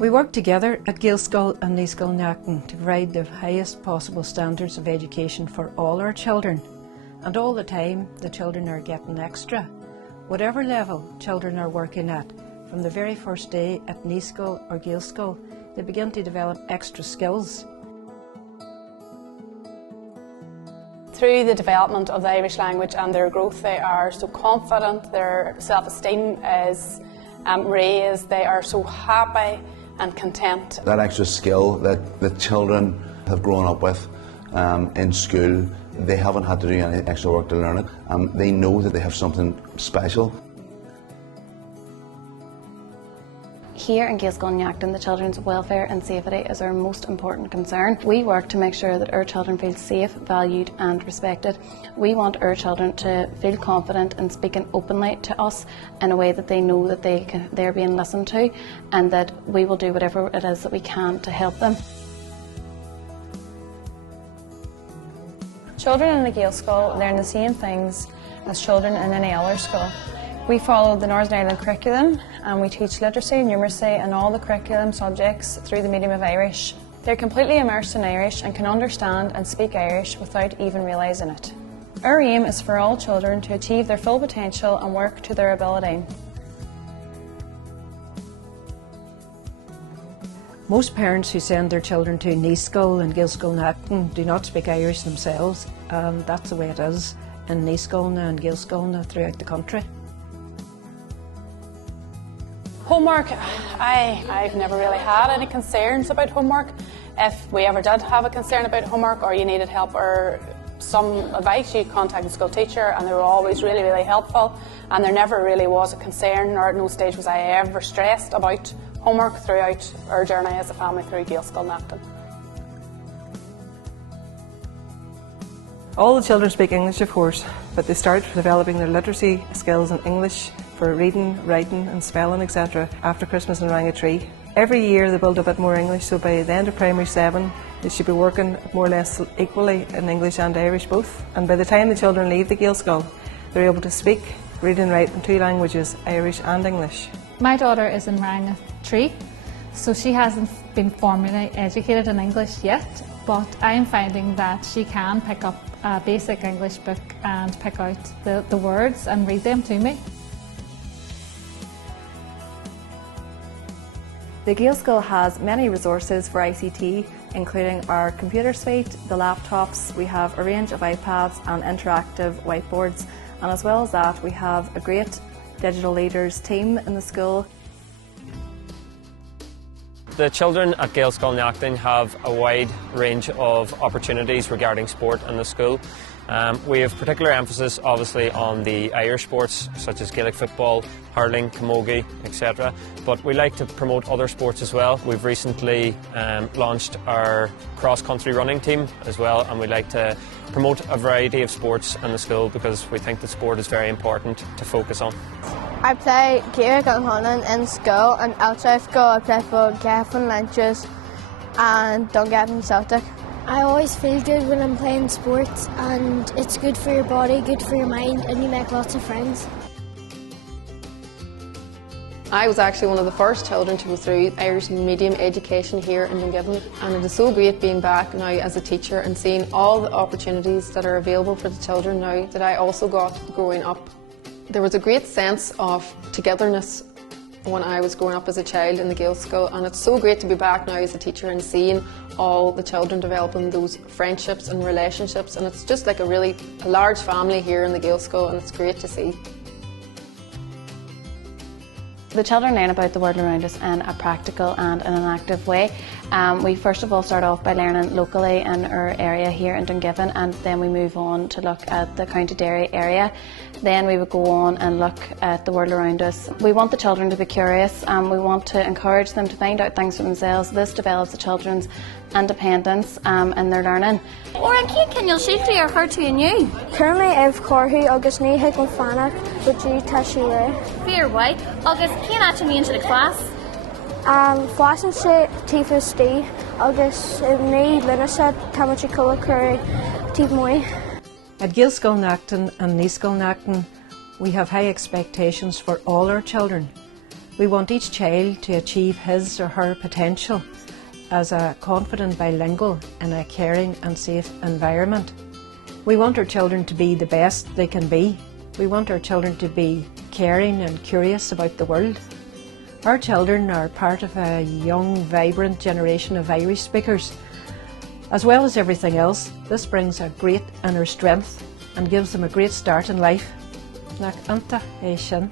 We work together at Gaelscoil and Neachtain to provide the highest possible standards of education for all our children. And all the time, the children are getting extra. Whatever level children are working at, from the very first day at Neachtain or Gaelscoil, they begin to develop extra skills. Through the development of the Irish language and their growth, they are so confident, their self-esteem is raised, they are so happy and content. That extra skill that the children have grown up with in school, they haven't had to do any extra work to learn it. They know that they have something special. Here in Gaelscoil and Neachtain, the children's welfare and safety is our most important concern. We work to make sure that our children feel safe, valued and respected. We want our children to feel confident in speaking openly to us in a way that they know that they're being listened to, and that we will do whatever it is that we can to help them. Children in the Gaelscoil learn the same things as children in any other school. We follow the Northern Ireland curriculum and we teach literacy, numeracy and all the curriculum subjects through the medium of Irish. They're completely immersed in Irish and can understand and speak Irish without even realising it. Our aim is for all children to achieve their full potential and work to their ability. Most parents who send their children to Neachtain and Gaelscoil Neachtain do not speak Irish themselves, and that's the way it is in Neachtain and Gaelscoil throughout the country. Homework, I've never really had any concerns about homework. If we ever did have a concern about homework or you needed help or some advice, you contact the school teacher, and they were always really, really helpful, and there never really was a concern, or at no stage was I ever stressed about homework throughout our journey as a family through Gaelscoil Neachtain. All the children speak English, of course, but they start developing their literacy skills in English for reading, writing and spelling, etc. after Christmas and Rang a Tree. Every year they build a bit more English, so by the end of primary 7 they should be working more or less equally in English and Irish both. And by the time the children leave the Gaelscoil, they're able to speak, read and write in 2 languages, Irish and English. My daughter is in Rang a Tree, so she hasn't been formally educated in English yet, but I am finding that she can pick up a basic English book and pick out the words and read them to me. The Gaelscoil has many resources for ICT, including our computer suite, the laptops, we have a range of iPads and interactive whiteboards, and as well as that we have a great digital leaders team in the school. The children at Gaelscoil Neachtain have a wide range of opportunities regarding sport in the school. We have particular emphasis obviously on the Irish sports such as Gaelic football, hurling, camogie, etc. But we like to promote other sports as well. We've recently launched our cross-country running team as well, and we like to promote a variety of sports in the school because we think that sport is very important to focus on. I play Gaelic and hurling in school, and outside school I play for Dungiven, Lunches and Dungiven Celtic. I always feel good when I'm playing sports, and it's good for your body, good for your mind, and you make lots of friends. I was actually one of the first children to go through Irish medium education here in Dungiven, and it is so great being back now as a teacher and seeing all the opportunities that are available for the children now that I also got growing up. There was a great sense of togetherness when I was growing up as a child in the Gaelscoil, and it's so great to be back now as a teacher and seeing all the children developing those friendships and relationships, and it's just like a large family here in the Gaelscoil, and it's great to see. The children learn about the world around us in a practical and in an active way. We first of all start off by learning locally in our area here in Dungiven, and then we move on to look at the County Derry area. Then we would go on and look at the world around us. We want the children to be curious, and we want to encourage them to find out things for themselves. This develops the children's independence in their learning. Oran cín cinneáil siachtaí ar chuirtú inniu? Currently I've corthu agus ní hic an fanach butí tá sí le. Fear why? Agus cín atimíonn to the class? Flasan sé tífas tí agus ní linasa tamachi cola curry tíf moi. At Gaelscoil Neachtain and Neachtain, we have high expectations for all our children. We want each child to achieve his or her potential as a confident bilingual in a caring and safe environment. We want our children to be the best they can be. We want our children to be caring and curious about the world. Our children are part of a young, vibrant generation of Irish speakers. As well as everything else, this brings a great inner strength and gives them a great start in life. Nach anta é sin.